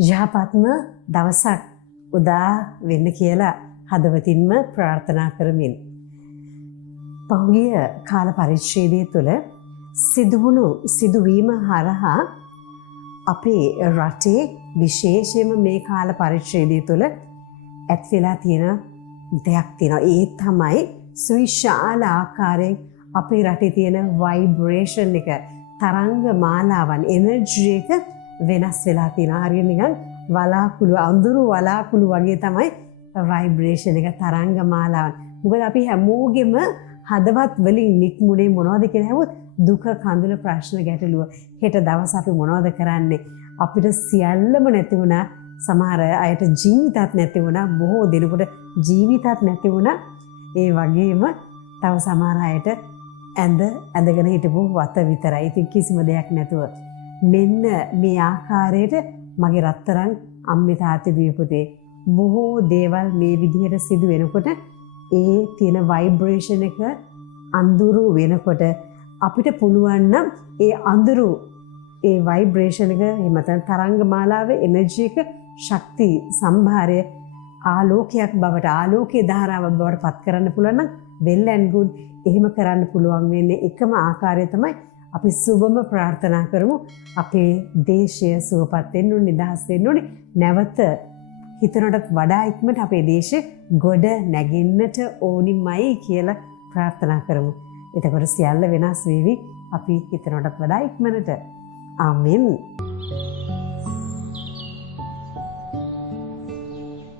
යහපත්ම දවසක් උදා වෙන්න කියලා හදවතින්ම ප්‍රාර්ථනා කරමින් පහුගිය කාල පරිච්ඡේදය තුළ සිදුවුණු සිදුවීම හරහා අපේ රටේ විශේෂයෙන්ම මේ කාල පරිච්ඡේදය තුළ ඇතිවෙලා තියෙන දෙයක් තියෙනවා. ඒ තමයි සුවිශාල ආකාරයෙන් අපේ රටේ තියෙන ভাইබ්‍රේෂන් එක, තරංග මාලාවන්, එනර්ජි එක වෙනස් වෙලා තියෙනවා. හරිය නිකන් වලාකුළු, අඳුරු වලාකුළු වගේ තමයි ভাইබ්‍රේෂන් එක, තරංග මාලාවන්. මොකද අපි හැමෝගෙම හදවත් වලින් නික්මුනේ මොනවද කියලා හැවොත් දුක, කඳුල, ප්‍රශ්න, ගැටලුව. හෙට දවස් අපි මොනවද කරන්නේ? අපිට සියල්ලම නැති වුණා. සමහර අයට ජීවිතත් නැති වුණා. බොහෝ දෙනෙකුට ජීවිතත් නැති වුණා. ඒ වගේම තව සමහර අයට ඇඳගෙන හිටපු වත විතරයි. ඉතින් කිසිම දෙයක් නැතුව. මෙන්න මේ ආකාරයට මගේ රත්තරන් අම්මේ තාත්තේ දීපුතේ බොහෝ දේවල් මේ විදිහට සිදු වෙනකොට ඒ තියෙන ভাইබ්‍රේෂන් එක අඳුරු වෙනකොට අපිට පුළුවන් නම් ඒ අඳුරු, ඒ ভাইබ්‍රේෂන් එක, එහෙම නැත්නම් තරංග මාලාවේ එනර්ජි එක, ශක්ති සම්භාරය ආලෝකයක් බවට, ආලෝකයේ ධාරාවක් බවට පත් කරන්න පුළුවන් නම් well and good. එහෙම කරන්න පුළුවන් වෙන්නේ එකම ආකාරය තමයි අපි සුබම ප්‍රාර්ථනා කරමු. අපේ දේශය සුවපත් වෙන්න ඕනේ, නිදහස් වෙන්න ඕනේ. නැවත හිතනටත් වඩා ඉක්මනට අපේ දේශය ගොඩ නැගෙන්නට ඕනිමයි කියලා ප්‍රාර්ථනා කරමු. එතකොට සියල්ල වෙනස් වේවි අපි හිතනටත් වඩා ඉක්මනට. ආමෙන්.